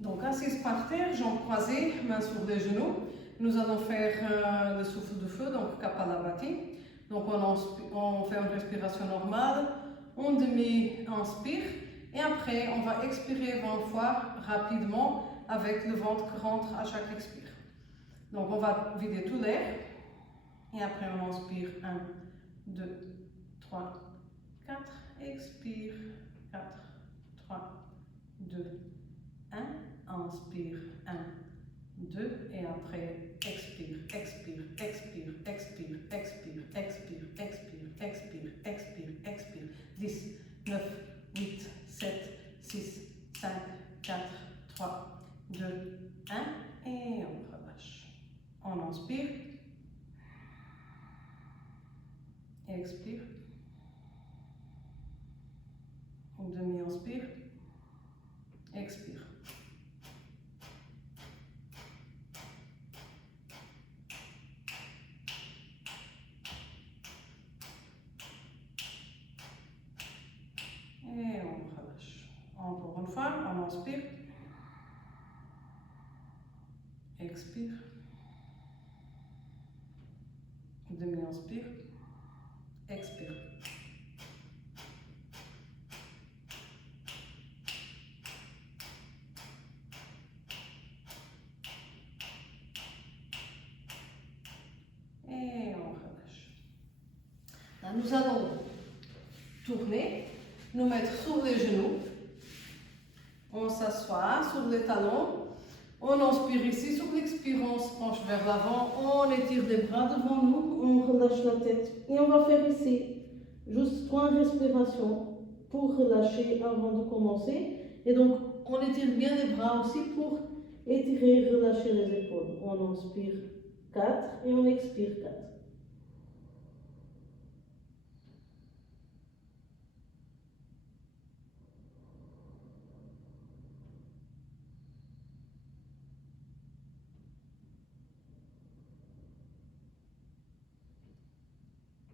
Donc assise par terre, jambes croisées, mains sur les genoux. Nous allons faire le souffle de feu, donc Kapalabhati. Donc on fait une respiration normale, on demi-inspire et après on va expirer 20 fois rapidement avec le ventre qui rentre à chaque expire. Donc on va vider tout l'air et après on inspire 1, 2, 3, 4, expire 4, 3, 2, 1, inspire 1, 2 et après expire, expire, expire, expire, expire, expire, expire, expire, expire, expire. 10, 9, 8, 7, 6, 5, 4, 3, 2, 1 et on relâche. On inspire, expire, on demi-inspire, expire. Et on relâche. Encore une fois, on inspire, expire, demi-inspire, expire. Et on relâche. Là, nous allons tourner, nous mettre sur les genoux. On s'assoit sur les talons. On inspire ici, sur l'expire, on se penche vers l'avant, on étire les bras devant nous, on relâche la tête. Et on va faire ici juste 3 respirations pour relâcher avant de commencer. Et donc, on étire bien les bras aussi pour étirer et relâcher les épaules. On inspire 4 et on expire 4.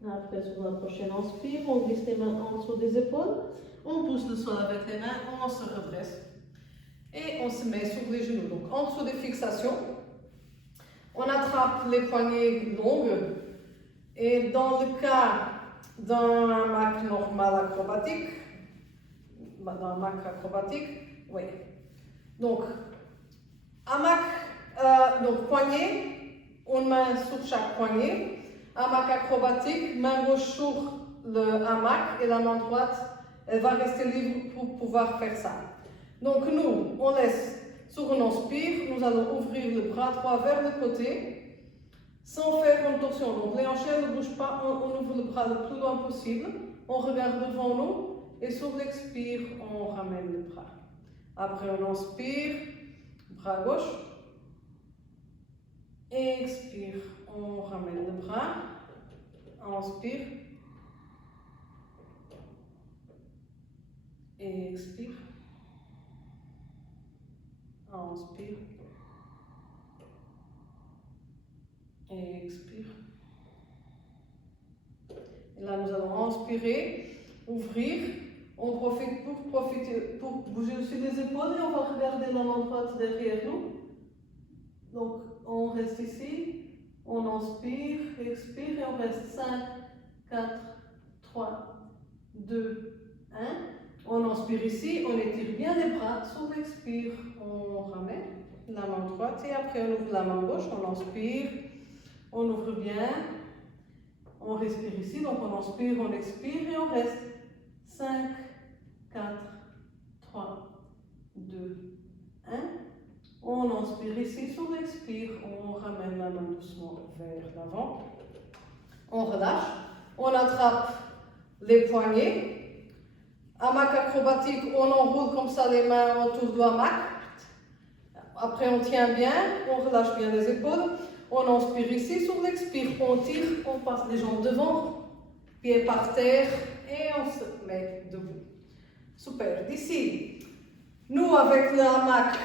Après, sur la prochaine inspire, on glisse les mains en dessous des épaules, on pousse le sol avec les mains, on se redresse et on se met sur les genoux. Donc en dessous des fixations, on attrape les poignets longues et dans le cas d'un hamac normal acrobatique, oui. Donc, hamac, donc poignet, une main sur chaque poignet. Hamac acrobatique, main gauche sur le hamac et la main droite, elle va rester libre pour pouvoir faire ça. Donc nous, on laisse sur un inspire, nous allons ouvrir le bras droit vers le côté sans faire une torsion. Donc les hanches ne bougent pas, on ouvre le bras le plus loin possible, on regarde devant nous et sur l'expire, on ramène le bras. Après on inspire, bras gauche, et expire, on ramène le bras, inspire, et expire, inspire, et expire. Et là nous allons inspirer, ouvrir, on profite pour bouger aussi les épaules et on va regarder la main droite derrière nous. Donc on reste ici, on inspire, expire et on reste 5, 4, 3, 2, 1. On inspire ici, on étire bien les bras, sur l'expire, on ramène la main droite et après on ouvre la main gauche, on inspire, on ouvre bien, on respire ici, donc on inspire, on expire et on reste 5, 4, 3, 2, 1. On inspire ici, sur l'expire, on ramène la main doucement vers l'avant. On relâche, on attrape les poignets. Hamac acrobatique, on enroule comme ça les mains autour du hamac. Après on tient bien, on relâche bien les épaules. On inspire ici, sur l'expire, on tire, on passe les jambes devant, pieds par terre et on se met debout. Super, d'ici. Nous, avec le hamac,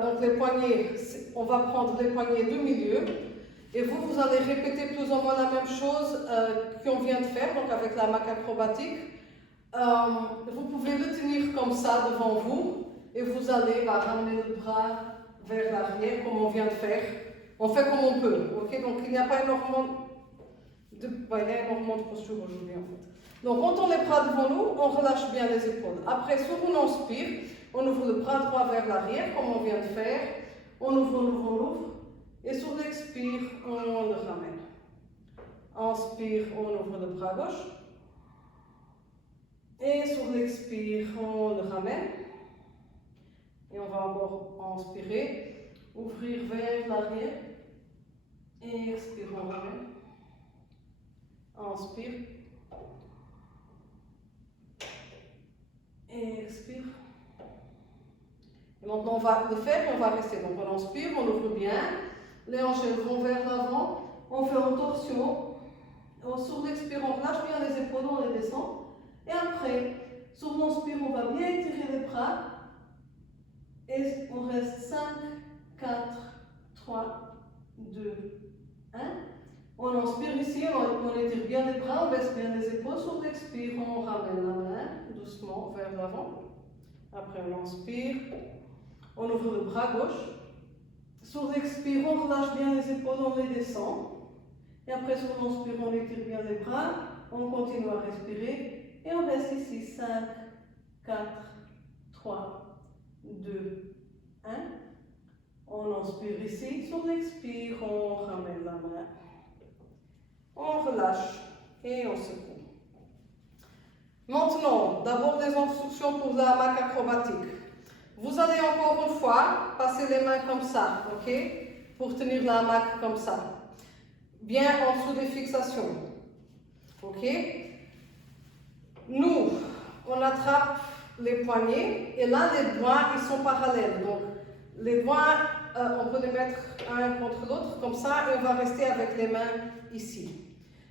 donc les poignets, on va prendre les poignets du milieu. Et vous allez répéter plus ou moins la même chose qu'on vient de faire, donc avec le hamac acrobatique. Vous pouvez le tenir comme ça devant vous. et vous allez ramener le bras vers l'arrière comme on vient de faire. On fait comme on peut, ok? Donc il n'y a pas énormément de posture aujourd'hui en fait. Donc on tourne les bras devant nous, on relâche bien les épaules. Après, sur une inspire, on ouvre le bras droit vers l'arrière comme on vient de faire. On ouvre, on ouvre, on ouvre. Et sur l'expire, on le ramène. Inspire, on ouvre le bras gauche. Et sur l'expire, on le ramène. Et on va encore inspirer, ouvrir vers l'arrière. Et expire, on ramène. Inspire. Et expire. Et maintenant, on va le faire et on va rester. Donc, on inspire, on ouvre bien. Les hanches vont vers l'avant. On fait une torsion. Sur l'expire, on relâche bien les épaules, on les descend. Et après, sur l'inspire, on va bien étirer les bras. Et on reste 5, 4, 3, 2, 1. On inspire ici, on étire bien les bras, on baisse bien les épaules. Sur l'expire, on ramène la main doucement vers l'avant. Après, on inspire. On ouvre le bras gauche. Sur l'expire, on relâche bien les épaules, on les descend. Et après, sur l'inspire, on étire bien les bras. On continue à respirer. Et on reste ici. 5, 4, 3, 2, 1. On inspire ici. Sur l'expire, on ramène la main. On relâche et on secoue. Maintenant, d'abord des instructions pour la hamac acrobatique. Vous allez encore une fois passer les mains comme ça, ok? Pour tenir la hamac comme ça. Bien en dessous des fixations. Ok? Nous, on attrape les poignets et là, les doigts, ils sont parallèles. Donc, les doigts, on peut les mettre un contre l'autre comme ça et on va rester avec les mains ici.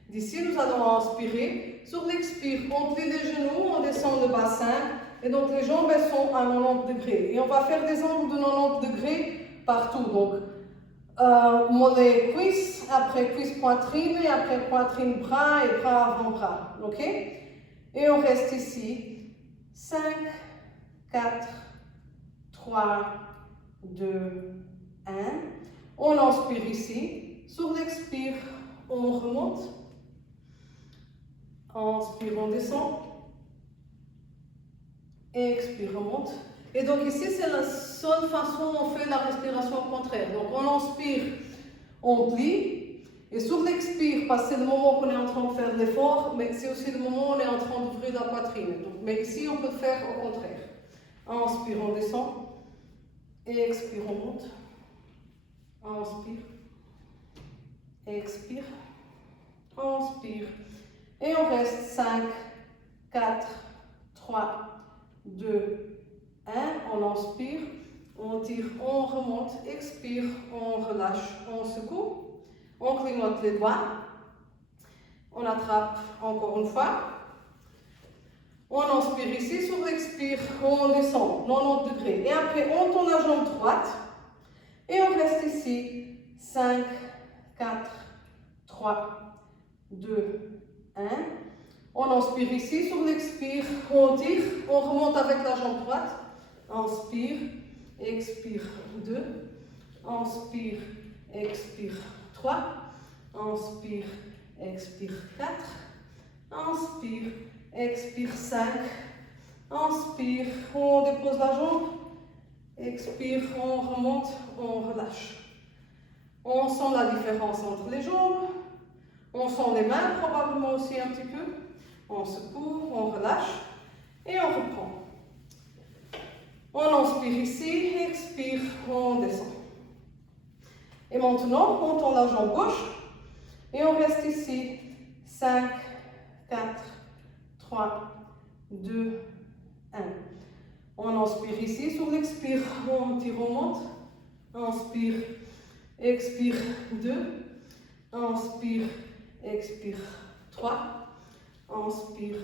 D'ici, nous allons inspirer. Sur l'expire, on plie les genoux, on descend le bassin. Et donc, les jambes elles sont à 90 degrés. Et on va faire des angles de 90 degrés partout. Donc, mollet, cuisse, après cuisse, poitrine, et après poitrine, bras, et bras, avant-bras. Ok? Et on reste ici. 5, 4, 3, 2, 1. On inspire ici. Sur l'expire, on remonte. Inspire, on descend. Expire, remonte. Et donc ici, c'est la seule façon dont on fait la respiration contraire. Donc on inspire, on plie. Et sur l'expire, parce que c'est le moment qu'on est en train de faire l'effort, mais c'est aussi le moment où on est en train d'ouvrir la poitrine. Donc, mais ici, on peut le faire au contraire. Inspire, on descend. Expire, on monte. Inspire. Expire. Inspire. Et on reste 5, 4, 3, 2, 1. On inspire, on tire, on remonte, expire, on relâche, on secoue. On clignote les doigts. On attrape encore une fois. On inspire ici, sur l'expire, on descend 90 degrés. Et après, on tourne la jambe droite. Et on reste ici. 5, 4, 3, 2, 1. On inspire ici, sur l'expire, on tire, on remonte avec la jambe droite. Inspire, expire 2. Inspire, expire 3. Inspire, expire 4. Inspire, expire 5. Inspire, on dépose la jambe. Expire, on remonte, on relâche. On sent la différence entre les jambes. On sent les mains probablement aussi un petit peu. On secoue, on relâche et on reprend. On inspire ici, expire, on descend. Et maintenant, on tend la jambe gauche et on reste ici. 5, 4, 3, 2, 1. On inspire ici, sur l'expire, on tire, on monte. Inspire, expire 2. Inspire, expire 3. Inspire,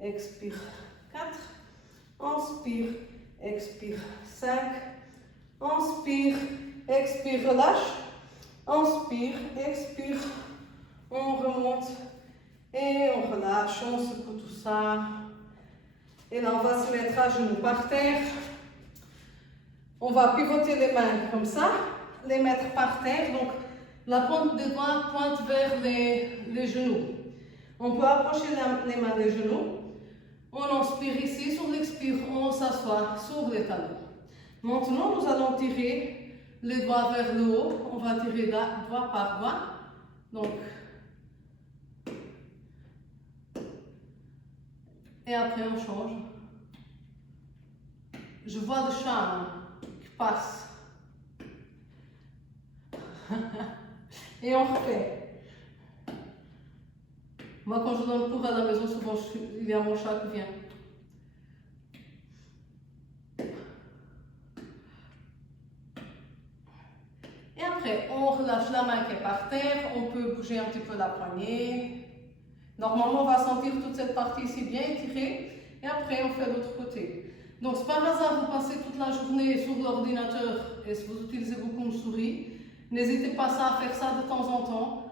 expire 4. Inspire, expire 5. Inspire, expire, relâche. Inspire, expire, on remonte et on relâche, on secoue tout ça. Et là, on va se mettre à genoux par terre. On va pivoter les mains comme ça, les mettre par terre. Donc, la pointe des doigts pointe vers les genoux. On peut approcher les mains des genoux. On inspire ici, sur l'expire, on s'assoit sur les talons. Maintenant, nous allons tirer les doigts vers le haut. On va tirer doigt par doigt. Donc, et après on change. Je vois le charme qui passe. Et on refait. Moi, quand je donne le cours à la maison, souvent il y a mon chat qui vient. Et après, on relâche la main qui est par terre. On peut bouger un petit peu la poignée. Normalement, on va sentir toute cette partie ici bien étirée. Et après, on fait l'autre côté. Donc, si par hasard, vous passez toute la journée sur l'ordinateur et si vous utilisez beaucoup une souris, n'hésitez pas à faire ça de temps en temps.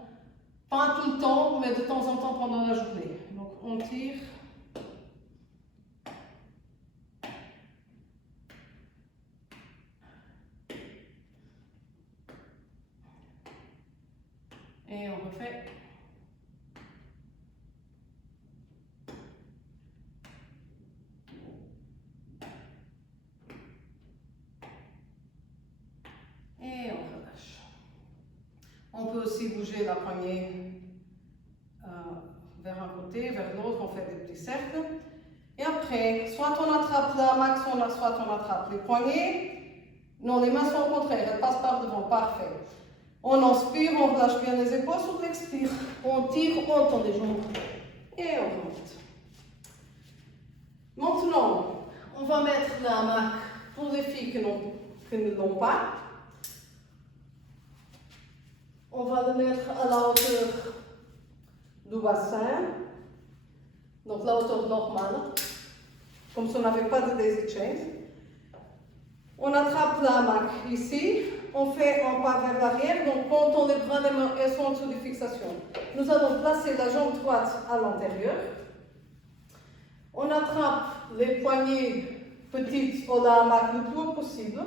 Pas tout le temps, mais de temps en temps pendant la journée. Donc, on tire. Et on refait. Et on relâche. On peut aussi bouger la poignée vers un côté, vers l'autre, on fait des petits cercles. Et après, soit on attrape la max, soit on attrape les poignets. Non, les mains sont au contraire, elles passent par devant, parfait. On inspire, on relâche bien les épaules sur l'expire. On tire, on tend les jambes. Et on remonte. Maintenant, on va mettre la main pour les filles qui ne l'ont pas. On va le mettre à la hauteur du bassin. Donc la hauteur normale. Comme si on n'avait pas de daisy chain. On attrape la main ici. On fait un pas vers l'arrière. Donc quand on les bras, les mains, elles sont en dessous de fixation. Nous allons placer la jambe droite à l'intérieur. On attrape les poignées petites au la main le plus haut possible.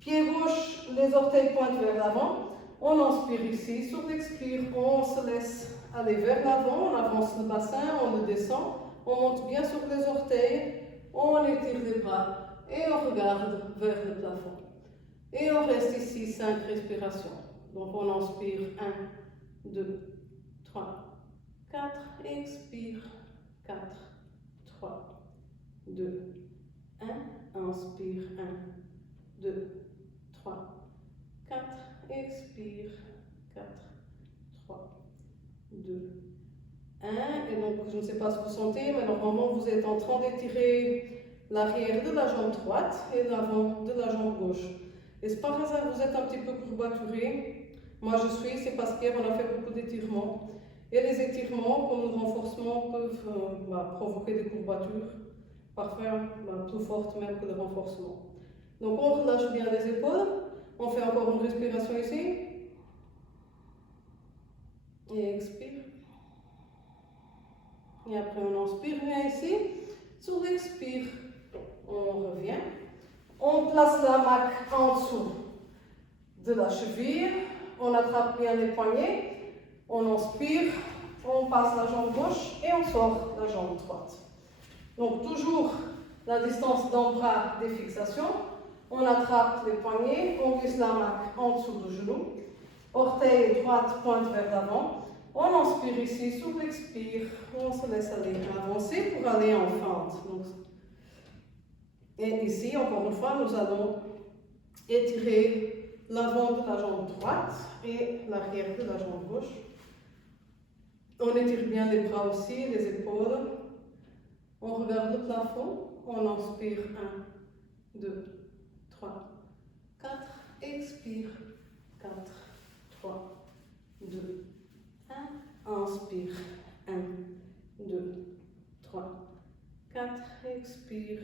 Pied gauche, les orteils pointent vers l'avant. On inspire ici. Sur l'expire, on se laisse aller vers l'avant. On avance le bassin, on le descend. On monte bien sur les orteils. On étire les bras et on regarde vers le plafond. Et on reste ici 5 respirations. Donc on inspire 1, 2, 3, 4. Expire 4, 3, 2, 1. Inspire 1, 2, 3, 4. Expire 4, 3, 2, 1. Et donc je ne sais pas ce que vous sentez, mais normalement vous êtes en train d'étirer l'arrière de la jambe droite et l'avant de la jambe gauche. Et si par hasard vous êtes un petit peu courbaturé, moi je suis, c'est parce qu'hier on a fait beaucoup d'étirements. Et les étirements, comme le renforcement, peuvent provoquer des courbatures, parfois plus fortes même que le renforcement. Donc on relâche bien les épaules, on fait encore une respiration ici. Et expire. Et après on inspire bien ici. Sur l'expire, on revient. On place la main en dessous de la cheville. On attrape bien les poignets. On inspire. On passe la jambe gauche et on sort la jambe droite. Donc toujours la distance d'un bras des fixations. On attrape les poignets. On glisse la main en dessous du genou. Orteil droite pointe vers l'avant. On inspire ici, sur l'expire, on se laisse aller avancer pour aller en fente. Donc, et ici, encore une fois, nous allons étirer l'avant de la jambe droite et l'arrière de la jambe gauche. On étire bien les bras aussi, les épaules. On regarde le plafond. On inspire 1, 2, 3, 4. Expire 4, 3, 2, 1. Inspire 1, 2, 3, 4. Expire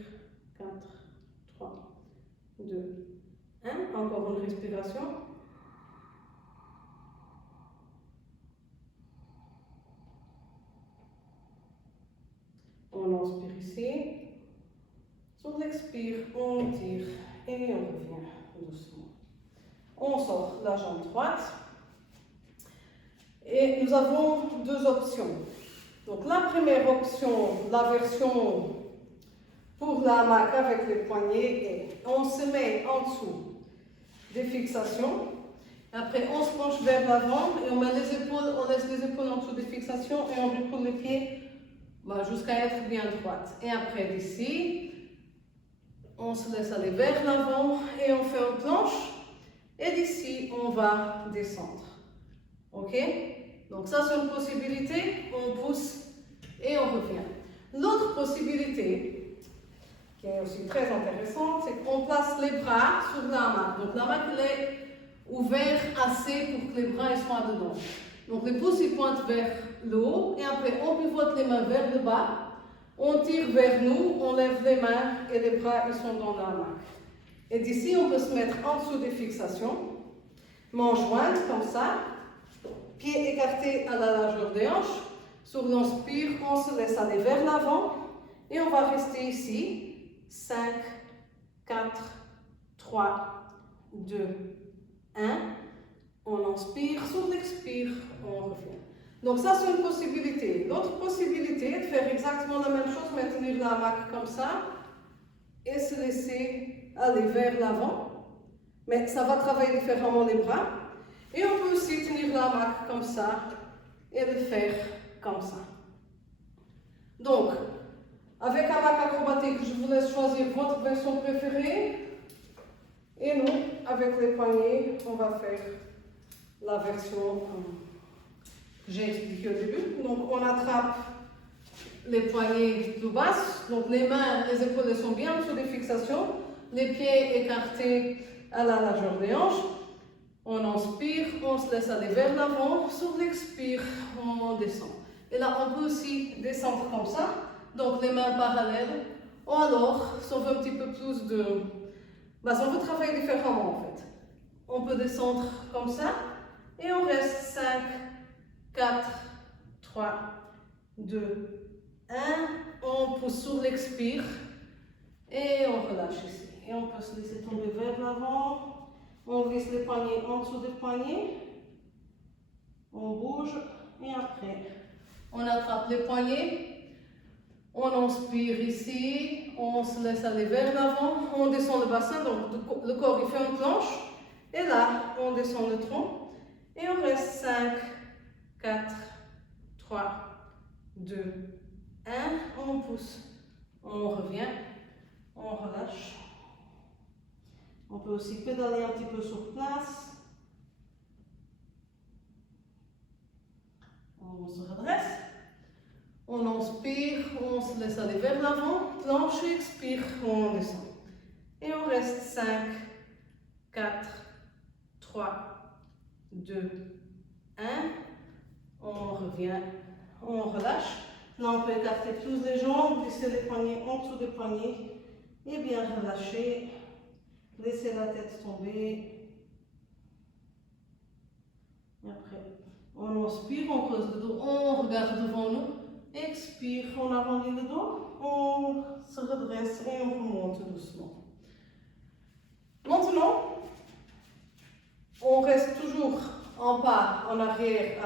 4, 3, 2, 1. Encore une respiration. On inspire ici. Sur l'expire, on tire et on revient doucement. On sort la jambe droite. Et nous avons deux options. Donc la première option, la version pour la hamac avec les poignets, est on se met en dessous des fixations. Après, on se penche vers l'avant et on met les épaules, on laisse les épaules en dessous des fixations et on recoule les pieds jusqu'à être bien droite. Et après, d'ici, on se laisse aller vers l'avant et on fait une planche. Et d'ici, on va descendre. Ok? Donc ça, c'est une possibilité. On pousse et on revient. L'autre possibilité, qui est aussi très intéressante, c'est qu'on place les bras sur la hamac. Donc la hamac, elle est ouverte assez pour que les bras ils soient dedans. Donc les pouces ils pointent vers le haut et après on pivote les mains vers le bas. On tire vers nous, on lève les mains et les bras ils sont dans la hamac. Et d'ici, on peut se mettre en dessous des fixations. Manches jointes comme ça. Pieds écartés à la largeur des hanches. Sur l'inspire, on se laisse aller vers l'avant. Et on va rester ici. 5, 4, 3, 2, 1. On inspire, sur l'expire, on revient. Donc ça, c'est une possibilité. L'autre possibilité est de faire exactement la même chose, maintenir la hamac comme ça et se laisser aller vers l'avant. Mais ça va travailler différemment les bras. Et on peut aussi tenir la hamac comme ça et le faire comme ça. Donc, avec hamac acrobatique, je vous laisse choisir votre version préférée. Et nous, avec les poignets, on va faire la version que j'ai expliquée au début. Donc, on attrape les poignets plus basses. Donc, les mains, les épaules sont bien en dessous des fixations. Les pieds écartés à la largeur des hanches. On inspire, on se laisse aller vers l'avant. Sur l'expire, on descend. Et là, on peut aussi descendre comme ça. Donc, les mains parallèles. Ou alors, si on veut un petit peu plus de... si on veut travailler différemment, en fait. On peut descendre comme ça. Et on reste 5, 4, 3, 2, 1. On pousse sur l'expire. Et on relâche ici. Et on peut se laisser tomber vers l'avant. On glisse les poignets en dessous des poignets. On bouge. Et après, on attrape les poignets. On inspire ici. On se laisse aller vers l'avant. On descend le bassin. Donc le corps il fait une planche. Et là, on descend le tronc. Et on reste 5, 4, 3, 2, 1. On pousse. On revient. On relâche. On peut aussi pédaler un petit peu sur place. On se redresse. On inspire, on se laisse aller vers l'avant. Planche, expire, on descend. Et on reste 5, 4, 3, 2, 1. On revient, on relâche. Là, on peut écarter plus les jambes, glisser les poignets en dessous des poignets et bien relâcher. Laissez la tête tomber. Et après, on inspire, on creuse le dos, on regarde devant nous. Expire, on arrondit le dos, on se redresse et on remonte doucement. Maintenant, on reste toujours en pas en arrière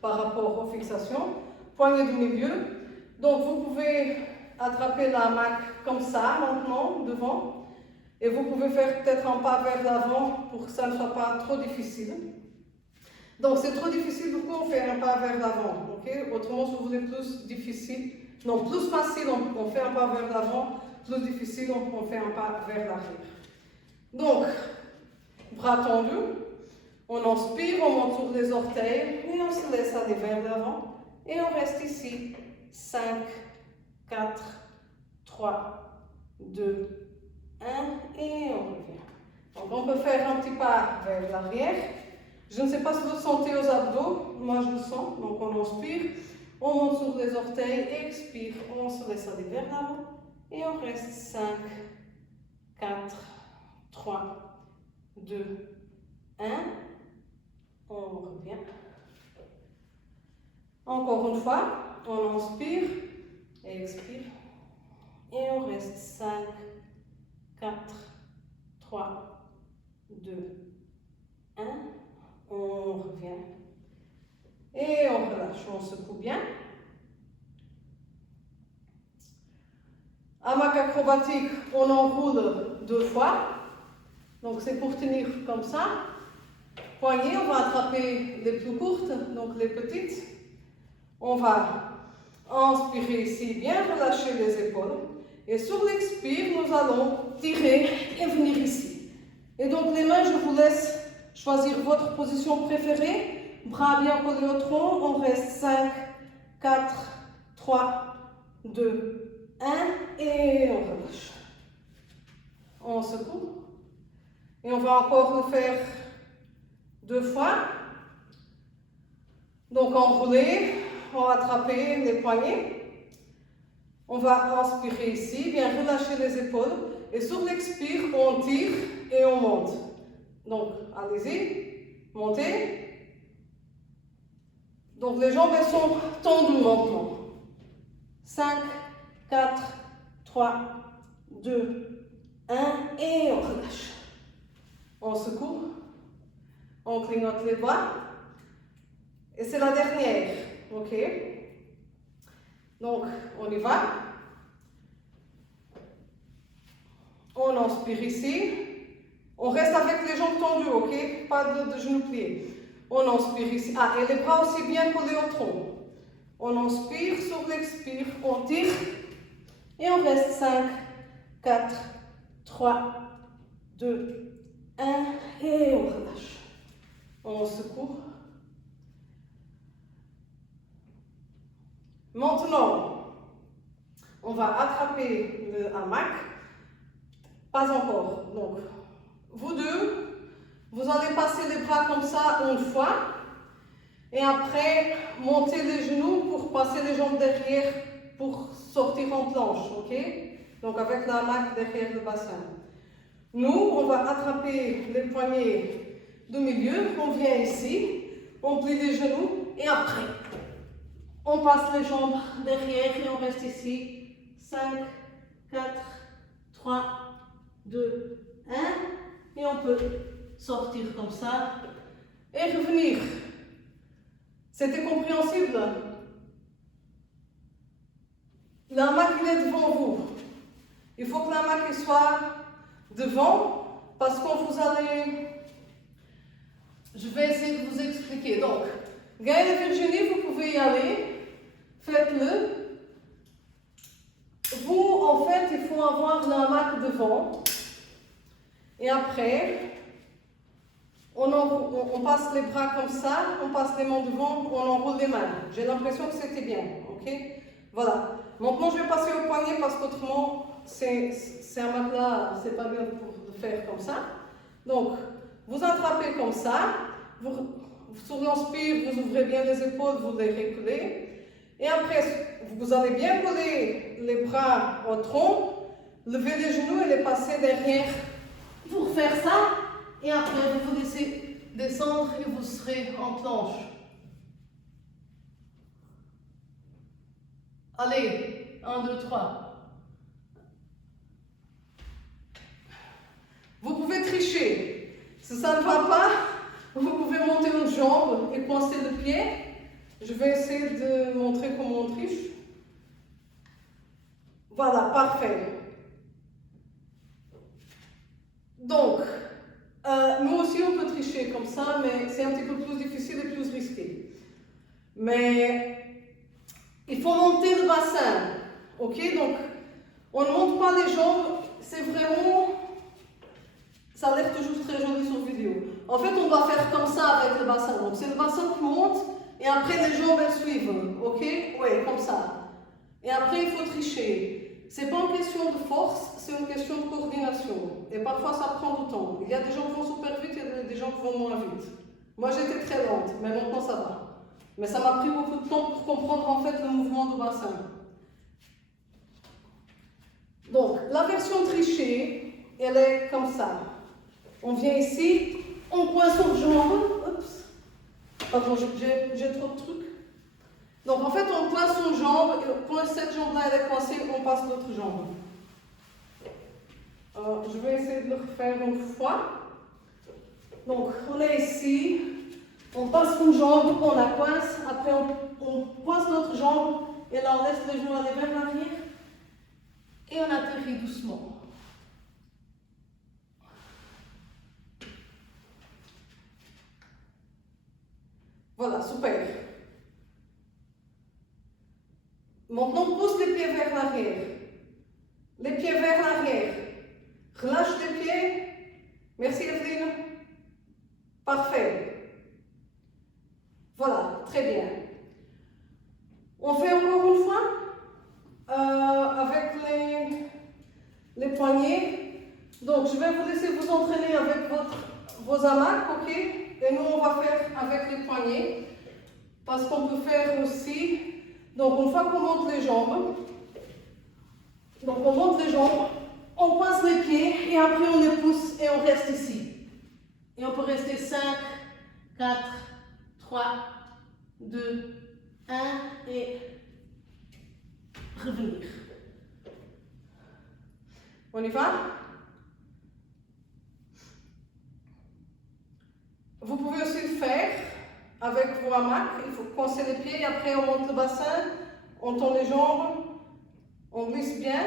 par rapport aux fixations. Poignet du milieu. Donc, vous pouvez attraper la hamac comme ça maintenant, devant. Et vous pouvez faire peut-être un pas vers l'avant pour que ça ne soit pas trop difficile. Donc c'est trop difficile, du coup on fait un pas vers l'avant. Okay? Autrement, si vous voulez plus difficile, non, plus facile, on fait un pas vers l'avant. Plus difficile, on fait un pas vers l'arrière. Donc, bras tendus. On inspire, on monte sur les orteils et on se laisse aller vers l'avant. Et on reste ici. 5, 4, 3, 2, 1 et on revient. Donc on peut faire un petit pas vers l'arrière. Je ne sais pas si vous le sentez aux abdos, moi je le sens. Donc on inspire, on monte sur les orteils, expire, on se laisse aller vers l'avant et on reste 5, 4, 3, 2, 1. On revient. Encore une fois, on inspire et expire et on reste 5, 4, 3, 2, 1. On revient. Et on relâche, on secoue bien. Hamac acrobatique, on enroule 2 fois. Donc c'est pour tenir comme ça. Poignée, on va attraper les plus courtes, donc les petites. On va inspirer ici, bien relâcher les épaules. Et sur l'expire, nous allons tirer et venir ici. Et donc les mains, je vous laisse choisir votre position préférée. Bras bien collés au tronc. On reste 5, 4, 3, 2, 1. Et on relâche. On secoue. Et on va encore le faire 2 fois. Donc enrouler, on va attraper les poignets. On va inspirer ici, bien relâcher les épaules. Et sur l'expire, on tire et on monte. Donc allez-y, montez. Donc les jambes elles sont tendues maintenant. 5, 4, 3, 2, 1 et on relâche. On secoue, on clignote les doigts. Et c'est la dernière, ok? Donc, on y va. On inspire ici. On reste avec les jambes tendues, ok? Pas de genoux pliés. On inspire ici. Ah, et les bras aussi bien collés au tronc. On inspire, sur l'expire, on tire. Et on reste 5, 4, 3, 2, 1 et on relâche. On secoue. Maintenant, on va attraper le hamac. Pas encore. Donc, vous deux, vous allez passer les bras comme ça une fois. Et après, monter les genoux pour passer les jambes derrière pour sortir en planche. Ok? Donc, avec le hamac derrière le bassin. Nous, on va attraper les poignets du milieu, on vient ici, on plie les genoux et après, on passe les jambes derrière et on reste ici. 5, 4, 3, 2, 1 et on peut sortir comme ça et revenir. C'était compréhensible? La hamac il est devant vous. Il faut que la hamac soit devant parce qu'on vous allez... Je vais essayer de vous expliquer. Donc, Gaëlle et Virginie, vous pouvez y aller. Faites-le. Vous, en fait, il faut avoir la hamac devant. Et après, on passe les bras comme ça, on passe les mains devant, on enroule les mains. J'ai l'impression que c'était bien. Ok? Voilà. Maintenant, je vais passer au poignet parce qu'autrement, c'est un matelas, c'est pas bien pour le faire comme ça. Donc, vous attrapez comme ça. Sur l'inspire, vous ouvrez bien les épaules, vous les reculez. Et après, vous allez bien coller les bras au tronc, lever les genoux et les passer derrière pour faire ça. Et après, vous vous laissez descendre et vous serez en planche. Allez, 1, 2, 3. Vous pouvez tricher. Si ça ne va pas, vous pouvez monter une jambe et coincer le pied. Je vais essayer de montrer comment on triche. Voilà, parfait. Donc, nous aussi on peut tricher comme ça, mais c'est un petit peu plus difficile et plus risqué. Mais il faut monter le bassin. Ok, donc on ne monte pas les jambes, c'est vraiment... Ça a l'air toujours très joli sur vidéo. En fait, on doit faire comme ça avec le bassin. Donc, c'est le bassin qui monte et après les jambes elles suivent. Ok? Oui, comme ça. Et après, il faut tricher. C'est pas une question de force, c'est une question de coordination. Et parfois, ça prend du temps. Il y a des gens qui vont super vite, il y a des gens qui vont moins vite. Moi, j'étais très lente, mais maintenant, ça va. Mais ça m'a pris beaucoup de temps pour comprendre en fait le mouvement du bassin. Donc, la version trichée, elle est comme ça. On vient ici, on coince son jambe. Oups. Pardon, j'ai trop de trucs. Donc en fait, on coince son jambe, et pour cette jambe-là, elle est coincée, on passe l'autre jambe. Alors, je vais essayer de le refaire une fois. Donc, on est ici, on passe une jambe, on la coince, après on coince l'autre jambe, et là on laisse les genoux aller vers l'arrière, et on atterrit doucement. Voilà, super. Maintenant, on pousse les pieds vers l'arrière. Les pieds vers l'arrière. Relâche les pieds. Merci Evelyne. Parfait. Voilà, très bien. On fait encore une fois avec les poignets. Donc, je vais vous laisser vous entraîner avec vos hamacs, ok? Et nous, on va faire avec les poignets. Parce qu'on peut faire aussi. Donc, une fois qu'on monte les jambes, on passe les pieds et après on les pousse et on reste ici. Et on peut rester 5, 4, 3, 2, 1 et revenir. On y va? Vous pouvez aussi le faire avec vos hamacs. Il faut coincer les pieds et après on monte le bassin, on tend les jambes, on glisse bien.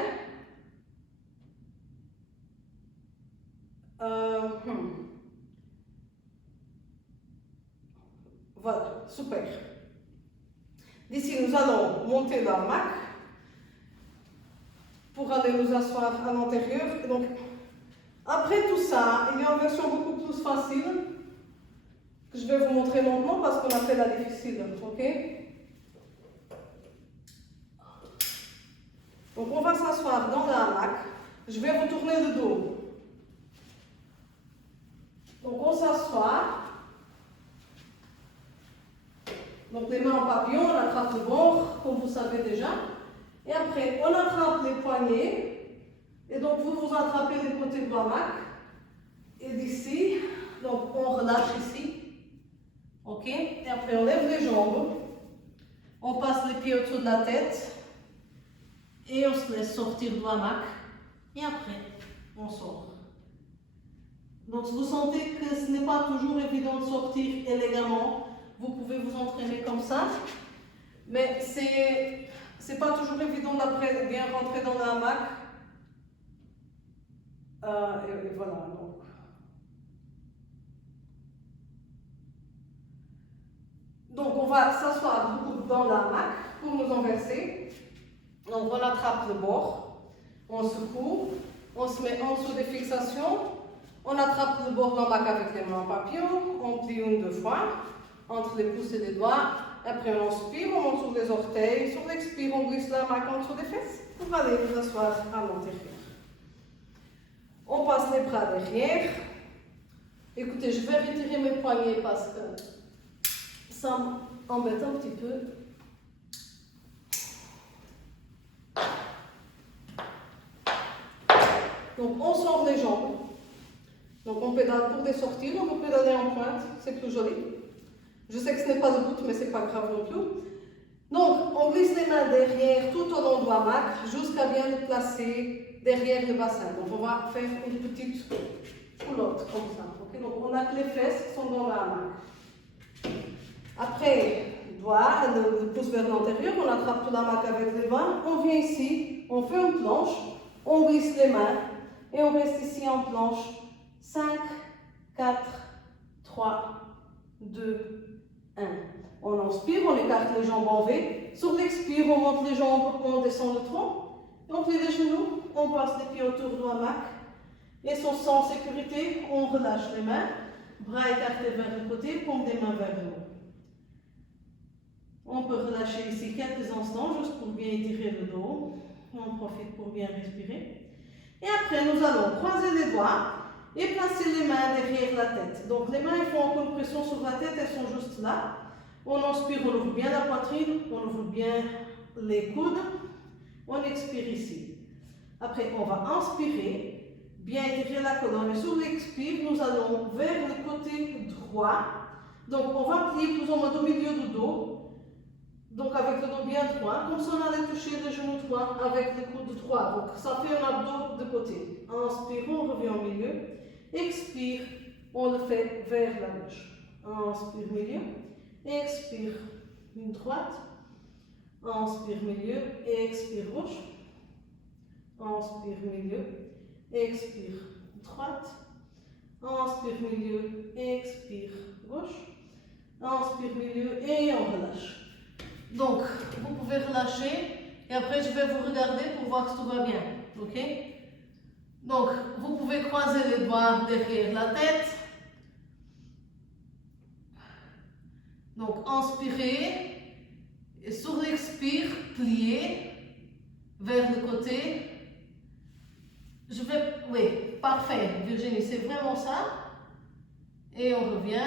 Voilà, super. D'ici, nous allons monter le hamac pour aller nous asseoir à l'intérieur. Donc, après tout ça, il y a une version beaucoup plus facile que je vais vous montrer maintenant parce qu'on a fait la difficile, ok? Donc, on va s'asseoir dans le hamac. Je vais vous tourner le dos. Donc, on s'assoit. Donc, les mains en papillon, on attrape le bord, comme vous savez déjà. Et après, on attrape les poignets. Et donc, vous attrapez les côtés de l'hamac. Et d'ici, donc, on relâche ici. Ok? Et après, on lève les jambes. On passe les pieds autour de la tête. Et on se laisse sortir de l'hamac. Et après, on sort. Donc, vous sentez que ce n'est pas toujours évident de sortir élégamment. Vous pouvez vous entraîner comme ça. Mais c'est pas toujours évident d'après bien rentrer dans le hamac. Et voilà. Donc, on va s'asseoir dans le hamac pour nous inverser. Donc, on attrape le bord. On secoue. On se met en dessous des fixations. On attrape le bord de l'hamac avec les mains en papillon. On plie une, deux fois. Entre les pouces et les doigts. Après, on inspire, on monte sur les orteils. Sur l'expire, on glisse la main en dessous des fesses pour aller nous asseoir à l'intérieur. On passe les bras derrière. Écoutez, je vais retirer mes poignets parce que ça m'embête un petit peu. Donc, on sort les jambes. Donc, on pédale pour les sortir. On peut pédaler en pointe, c'est plus joli. Je sais que ce n'est pas le but, mais ce n'est pas grave non plus. Donc, on glisse les mains derrière tout au long du hamac jusqu'à bien le placer derrière le bassin. Donc, on va faire une petite culotte comme ça. Okay? Donc, on a que les fesses qui sont dans le hamac. Après, le pouce vers l'intérieur, on attrape tout l'hamac avec les mains. On vient ici, on fait une planche, on glisse les mains et on reste ici en planche. 5, 4, 3, 2, 1. On inspire, on écarte les jambes en V. Sur l'expire, on monte les jambes, on descend le tronc. On plie les genoux, on passe les pieds autour du hamac. Et sans sécurité, on relâche les mains. Bras écartés vers le côté, paume des mains vers le haut. On peut relâcher ici quelques instants, juste pour bien étirer le dos. On profite pour bien respirer. Et après, nous allons croiser les doigts et placer les mains derrière la tête. Donc, les mains ils font encore une pression sur la tête, elles sont juste là. On inspire, on ouvre bien la poitrine, on ouvre bien les coudes. On expire ici. Après, on va inspirer, bien étirer la colonne. Et sur l'expire, nous allons vers le côté droit. Donc, on va plier plus ou moins au milieu du dos. Donc avec le dos bien droit, comme si on allait toucher le genou droit avec le coude droit. Donc ça fait un abdos de côté. Inspire, on revient au milieu. Expire, on le fait vers la gauche. Inspire, milieu. Expire, une droite. Inspire, milieu. Expire, gauche. Inspire, milieu. Expire, droite. Inspire, milieu. Expire, gauche. Inspire, milieu et on relâche. Donc, vous pouvez relâcher et après je vais vous regarder pour voir si tout va bien. Ok? Donc, vous pouvez croiser les doigts derrière la tête. Donc, inspirez et sur l'expire, pliez vers le côté. Je vais, oui, parfait, Virginie, c'est vraiment ça. Et on revient.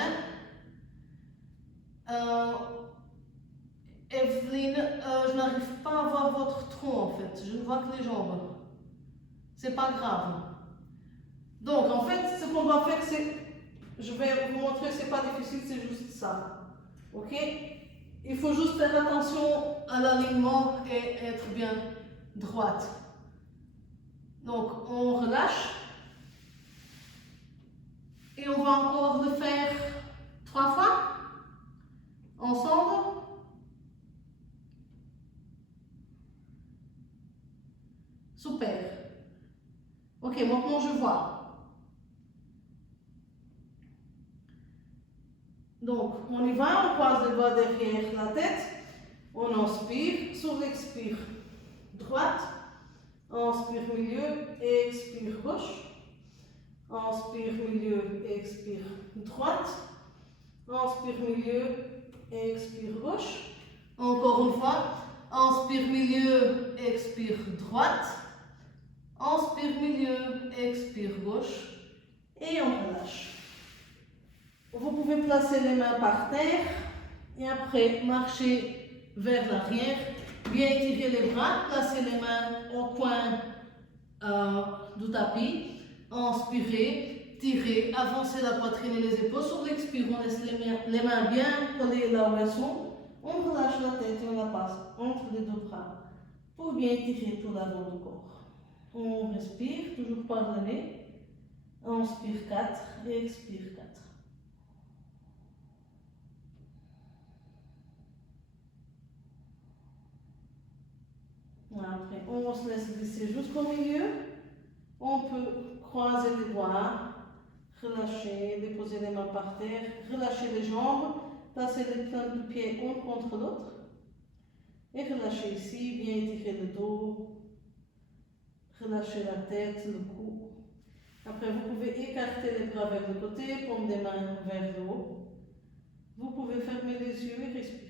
Evelyne, je n'arrive pas à voir votre tronc en fait, je ne vois que les jambes. C'est pas grave. Donc en fait, ce qu'on va faire, c'est, je vais vous montrer, c'est pas difficile, c'est juste ça. Ok? Il faut juste faire attention à l'alignement et être bien droite. Donc on relâche. Et on va encore le faire 3 fois. Ensemble. Super. Ok, maintenant je vois. Donc, on y va, on croise les doigts derrière la tête. On inspire, sur l'expire droite. Inspire milieu, expire gauche. Inspire milieu, expire droite. Inspire milieu, expire gauche. Encore une fois. Inspire milieu, expire droite. Inspire milieu, expire gauche. Et on relâche. Vous pouvez placer les mains par terre. Et après, marcher vers l'arrière. Bien étirer les bras. Placer les mains au coin du tapis. Inspirez, tirez, avancez la poitrine et les épaules. Sur l'expire, on laisse les mains bien collées là où elles sont. On relâche la tête et on la passe entre les deux bras pour bien étirer tout l'avant du corps. On respire, toujours par le nez. Inspire 4 et expire 4. Après, on se laisse glisser jusqu'au milieu. On peut croiser les doigts, relâcher, déposer les mains par terre, relâcher les jambes, placer les plantes de pied un contre l'autre. Et relâcher ici, bien étirer le dos, relâcher la tête, le cou. Après, vous pouvez écarter les bras vers le côté, paume des mains vers le haut. Vous pouvez fermer les yeux et respirer.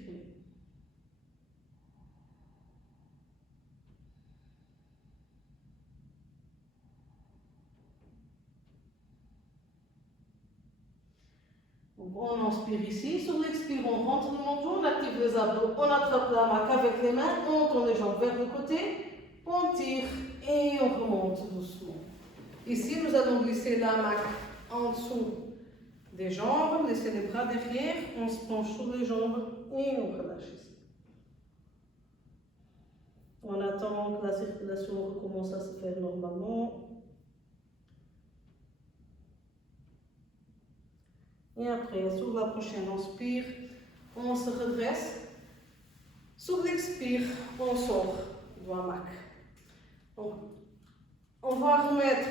Donc, on inspire ici, sur l'expire, on rentre le menton, on active les abdos, on attrape la main avec les mains, on tourne les jambes vers le côté, on tire et on remonte doucement. Ici, nous allons glisser la main en dessous des jambes, laisser les bras derrière, on se penche sur les jambes et on relâche ici. On attend que la circulation recommence à se faire normalement. Et après, sur la prochaine inspire, on se redresse. Sur l'expire, on sort du hamac. Donc, on va remettre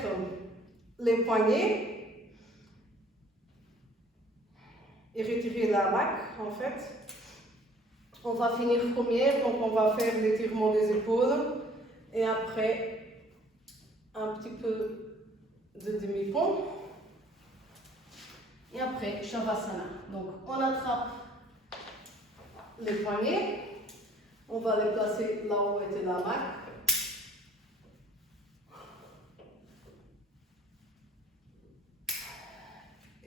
les poignets et retirer la hamac en fait. On va finir première, donc on va faire l'étirement des épaules et après un petit peu de demi-pont. Et après, Shavasana. Donc, on attrape les poignets. On va les placer là où était la main.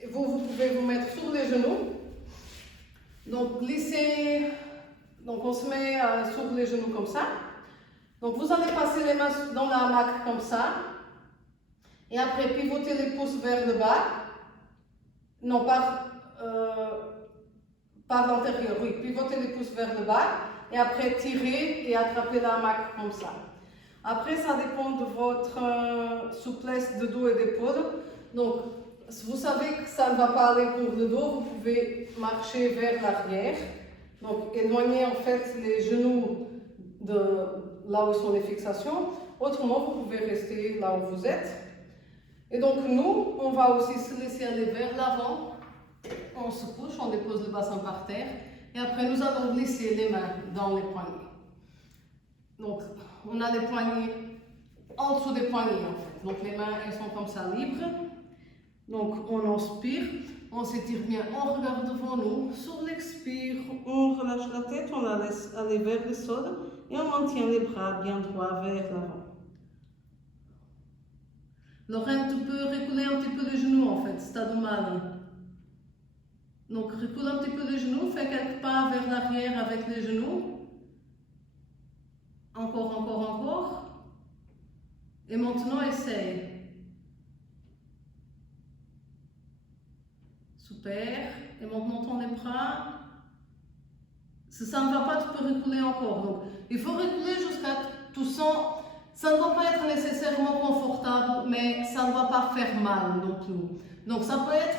Et vous pouvez vous mettre sur les genoux. Donc, glissez. Donc, on se met sur les genoux comme ça. Donc, vous allez passer les mains dans la hamac comme ça. Et après, pivotez les pouces vers le bas. Non, par l'intérieur, oui. Pivotez les pouces vers le bas. et après tirer et attraper la hamac comme ça. Après, ça dépend de votre souplesse de dos et d'épaule. Donc, si vous savez que ça ne va pas aller pour le dos, vous pouvez marcher vers l'arrière. Donc, éloigner en fait les genoux de là où sont les fixations. Autrement, vous pouvez rester là où vous êtes. Et donc, nous, on va aussi se laisser aller vers l'avant. On se couche, on dépose le bassin par terre. Et après, nous allons glisser les mains dans les poignets. Donc, on a les poignets en dessous des poignets en fait. Donc, les mains, elles sont comme ça libres. Donc, on inspire, on s'étire bien, on regarde devant nous. Sur l'expire, on relâche la tête, on la laisse aller vers le sol et on maintient les bras bien droits vers l'avant. Lorraine, tu peux reculer un petit peu les genoux en fait, si tu as du mal. Donc, recule un petit peu les genoux, fais quelques pas vers l'arrière avec les genoux. Encore, encore, encore. Et maintenant, essaye. Super. Et maintenant, tourne les bras. Si ça ne va pas, tu peux reculer encore. Donc, il faut reculer jusqu'à tu sens. Ça ne va pas être nécessairement confortable, mais ça ne va pas faire mal non plus. Donc, ça peut être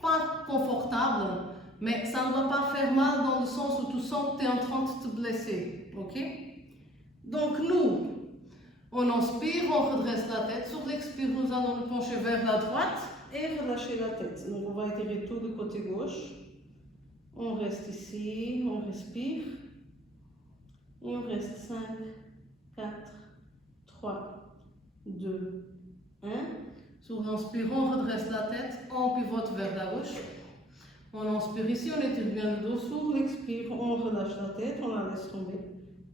pas confortable, mais ça ne va pas faire mal dans le sens où tu sens que tu es en train de te blesser. Ok? Donc, nous, on inspire, on redresse la tête. Sur l'expire, nous allons nous pencher vers la droite et relâcher la tête. Donc, on va étirer tout le côté gauche. On reste ici, on respire. Et on reste 5, 4, 3, 2, 1. Sur l'inspire, on redresse la tête, on pivote vers la gauche. On inspire ici, on étire bien le dos. Sur l'expire, on relâche la tête, on la laisse tomber.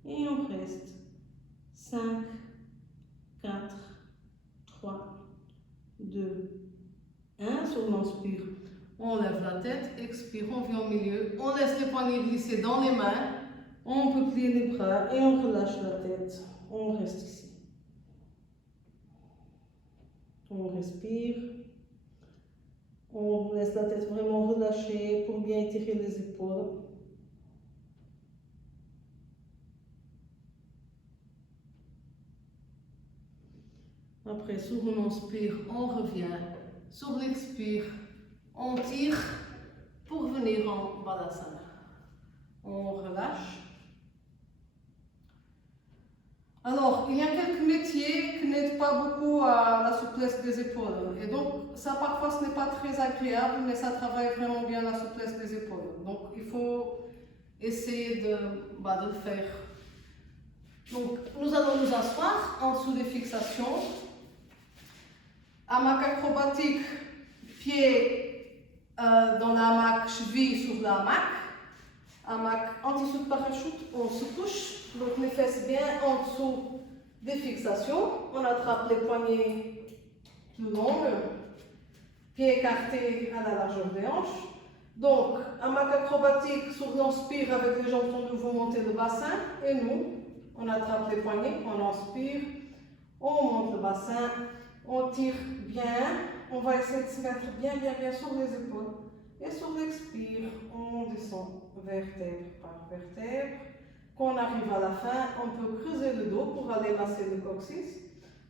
Et on reste 5, 4, 3, 2, 1. Sur l'inspire, on lève la tête, expire, on vient au milieu. On laisse les poignets glisser dans les mains. On peut plier les bras et on relâche la tête. On reste ici. On respire. On laisse la tête vraiment relâchée pour bien étirer les épaules. Après, sur un inspire, on revient. Sur l'expire, on tire pour venir en balasana. On relâche. Alors, il y a quelques métiers qui n'aident pas beaucoup à la souplesse des épaules. Et donc, ça parfois ce n'est pas très agréable, mais ça travaille vraiment bien la souplesse des épaules. Donc, il faut essayer de le faire. Donc, nous allons nous asseoir en dessous des fixations. Hamac acrobatique, pied dans la hamac, cheville sur la hamac. Hamac anti-saut de parachute, on se couche. Donc les fesses bien en dessous des fixations. On attrape les poignets plus longs, pieds écartés à la largeur des hanches. Donc, hamac acrobatique sur l'inspire avec les jambes tendues, vous montez le bassin. Et nous, on attrape les poignets, on inspire, on monte le bassin, on tire bien. On va essayer de se mettre bien sur les épaules. Et sur l'expire, on descend vertèbre par vertèbre. Quand on arrive à la fin, on peut creuser le dos pour aller masser le coccyx.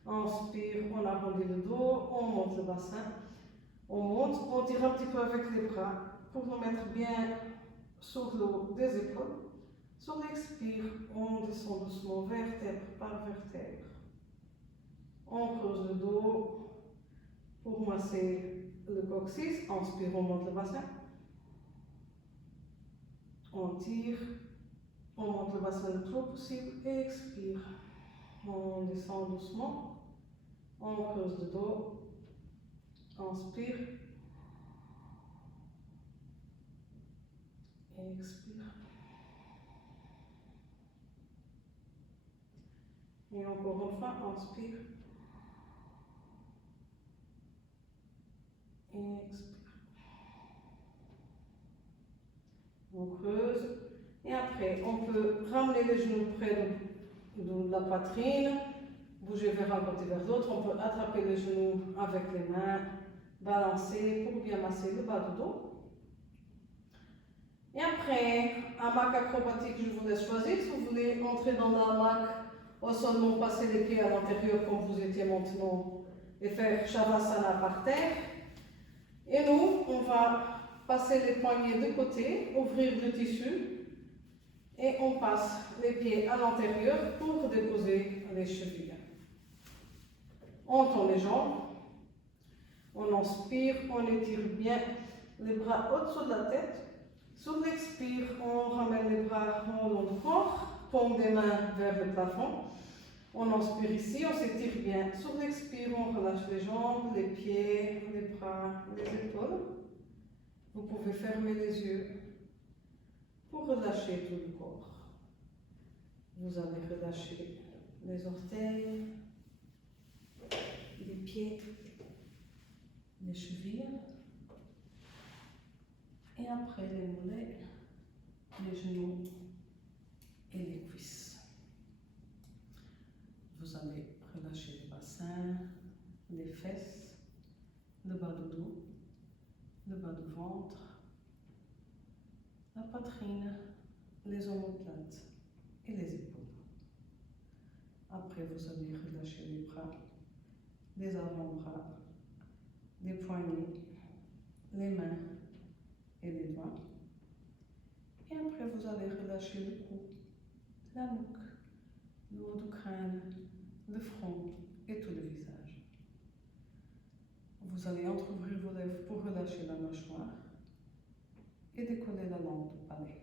Inspire, on arrondit le dos, on monte le bassin. On monte, on tire un petit peu avec les bras pour nous mettre bien sur le haut des épaules. Sur l'expire, on descend doucement vertèbre par vertèbre. On creuse le dos pour masser le coccyx. Inspire, on monte le bassin. On tire, on monte le bassin le plus haut possible et expire. On descend doucement. On creuse le dos. Inspire. Et expire. Et encore une fois, inspire. Et expire. On creuse. Et après, on peut ramener les genoux près de la poitrine, bouger vers un côté vers l'autre. On peut attraper les genoux avec les mains, balancer pour bien masser le bas du dos. Et après, hamac acrobatique, je vous laisse choisir. Si vous voulez entrer dans le hamac, ou seulement passer les pieds à l'intérieur comme vous étiez maintenant et faire Shavasana par terre. Et nous, on va passer les poignets de côté, ouvrir le tissu et on passe les pieds à l'intérieur pour déposer les chevilles. On tend les jambes, on inspire, on étire bien les bras au-dessous de la tête. Sur l'expire, on ramène les bras en long du corps, paume des mains vers le plafond. On inspire ici, on s'étire bien. Sur l'expire, on relâche les jambes, les pieds, les bras, les épaules. Vous pouvez fermer les yeux pour relâcher tout le corps. Vous allez relâcher les orteils, les pieds, les chevilles. Et après les mollets, les genoux et les cuisses. Vous allez relâcher le bassin, les fesses, le bas du dos, le bas du ventre, la poitrine, les omoplates et les épaules. Après, vous allez relâcher les bras, les avant-bras, les poignets, les mains et les doigts. Et après, vous allez relâcher le cou, la nuque, le haut du crâne, le front et tout le visage. Vous allez entreouvrir vos lèvres pour relâcher la mâchoire et décoller la langue du palais.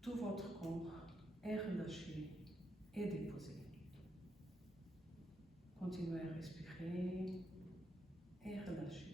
Tout votre corps est relâché et déposé. Continuez à respirer et relâcher.